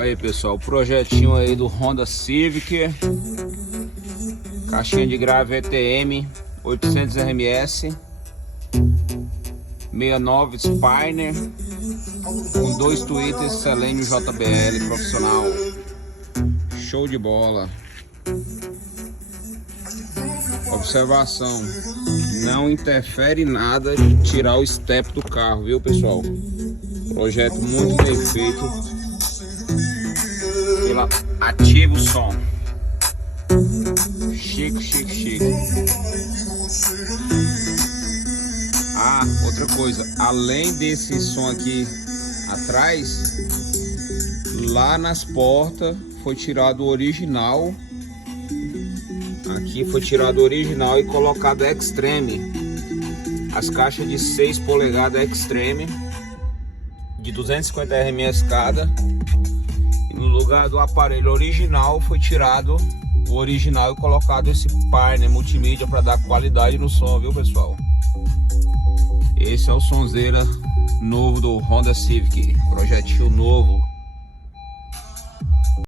Aí pessoal, o projetinho aí do Honda Civic, caixinha de grave ETM 800 RMS, 69 Spiner, com 2 tweeters Selenium JBL profissional, show de bola. Observação, não interfere em nada de tirar o step do carro, viu pessoal? Projeto muito bem feito pela Ativo Som. Chique, chique, chique. Ah, outra coisa, além desse som aqui atrás, lá nas portas foi tirado o original. Aqui foi tirado o original e colocado Extreme. As caixas de 6 polegadas Extreme, de 250 RMS cada. E no lugar do aparelho original foi tirado o original e colocado esse Pioneer multimídia para dar qualidade no som, viu pessoal? Esse é o sonzeira novo do Honda Civic, projetinho novo.